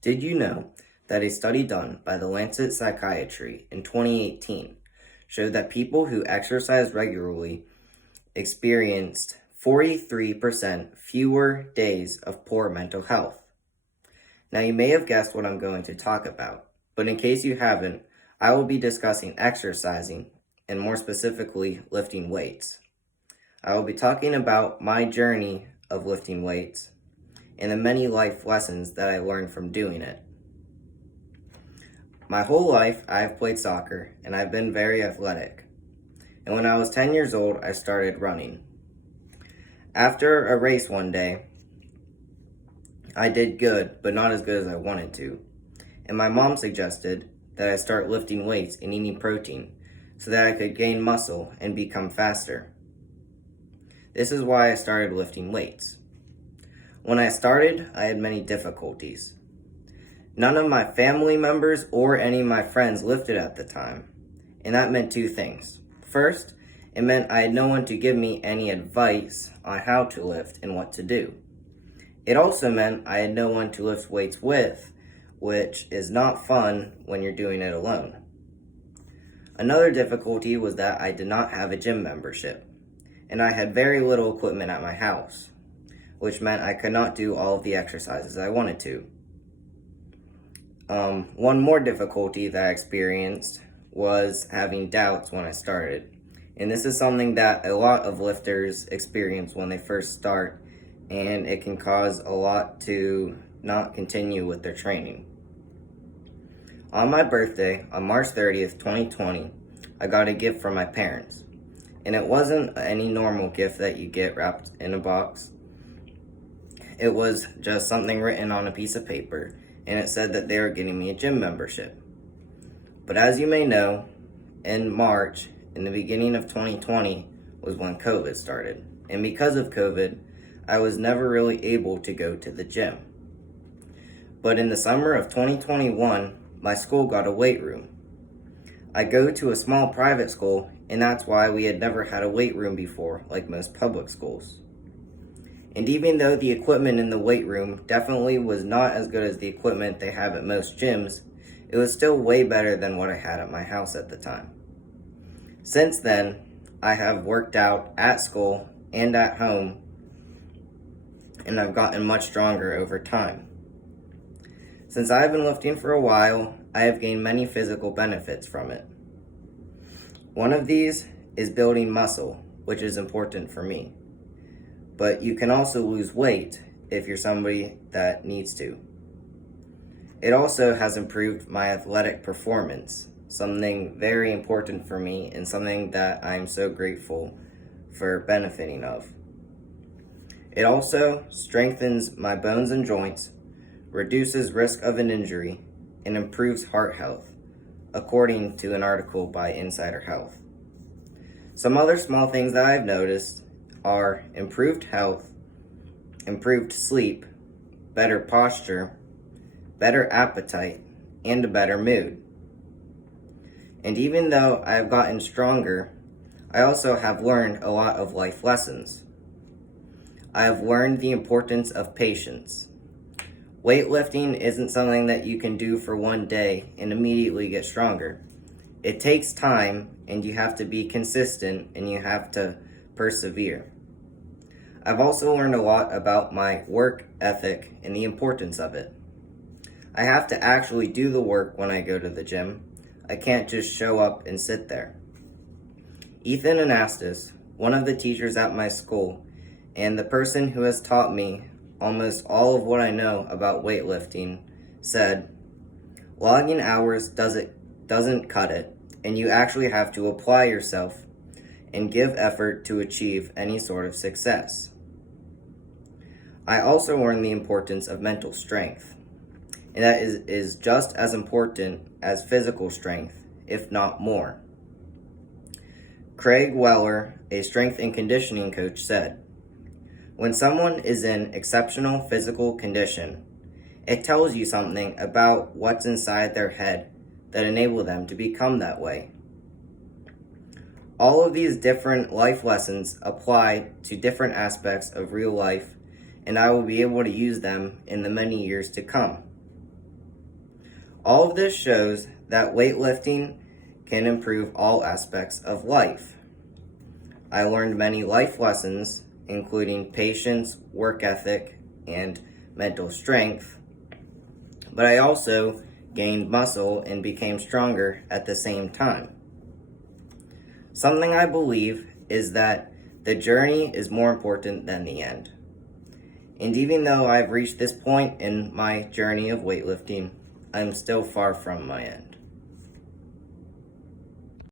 Did you know that a study done by the Lancet Psychiatry in 2018 showed that people who exercise regularly experienced 43% fewer days of poor mental health? Now, you may have guessed what I'm going to talk about, but in case you haven't, I will be discussing exercising and more specifically, lifting weights. I will be talking about my journey of lifting weights and the many life lessons that I learned from doing it. My whole life, I have played soccer and I've been very athletic. And when I was 10 years old, I started running. After a race one day, I did good, but not as good as I wanted to. And my mom suggested that I start lifting weights and eating protein so that I could gain muscle and become faster. This is why I started lifting weights. When I started, I had many difficulties. None of my family members or any of my friends lifted at the time, and that meant two things. First, it meant I had no one to give me any advice on how to lift and what to do. It also meant I had no one to lift weights with, which is not fun when you're doing it alone. Another difficulty was that I did not have a gym membership, and I had very little equipment at my house, which meant I could not do all of the exercises I wanted to. One more difficulty that I experienced was having doubts when I started. And this is something that a lot of lifters experience when they first start, and it can cause a lot to not continue with their training. On my birthday, on March 30th, 2020, I got a gift from my parents. And it wasn't any normal gift that you get wrapped in a box. It was just something written on a piece of paper, and it said that they were getting me a gym membership. But as you may know, in March, in the beginning of 2020, was when COVID started. And because of COVID, I was never really able to go to the gym. But in the summer of 2021, my school got a weight room. I go to a small private school, and that's why we had never had a weight room before, like most public schools. And even though the equipment in the weight room definitely was not as good as the equipment they have at most gyms, it was still way better than what I had at my house at the time. Since then, I have worked out at school and at home, and I've gotten much stronger over time. Since I've been lifting for a while, I have gained many physical benefits from it. One of these is building muscle, which is important for me. But you can also lose weight if you're somebody that needs to. It also has improved my athletic performance, something very important for me and something that I'm so grateful for benefiting of. It also strengthens my bones and joints, reduces risk of an injury, and improves heart health, according to an article by Insider Health. Some other small things that I've noticed are improved health, improved sleep, better posture, better appetite, and a better mood. And even though I have gotten stronger, I also have learned a lot of life lessons. I have learned the importance of patience. Weightlifting isn't something that you can do for one day and immediately get stronger. It takes time, and you have to be consistent, and you have to persevere. I've also learned a lot about my work ethic and the importance of it. I have to actually do the work when I go to the gym. I can't just show up and sit there. Ethan Anastas, one of the teachers at my school, and the person who has taught me almost all of what I know about weightlifting, said, logging hours doesn't cut it, and you actually have to apply yourself and give effort to achieve any sort of success. I also learned the importance of mental strength, and that is just as important as physical strength, if not more. Craig Weller, a strength and conditioning coach, said, when someone is in exceptional physical condition, it tells you something about what's inside their head that enable them to become that way. All of these different life lessons apply to different aspects of real life, and I will be able to use them in the many years to come. All of this shows that weightlifting can improve all aspects of life. I learned many life lessons, including patience, work ethic, and mental strength, but I also gained muscle and became stronger at the same time. Something I believe is that the journey is more important than the end. And even though I've reached this point in my journey of weightlifting, I'm still far from my end.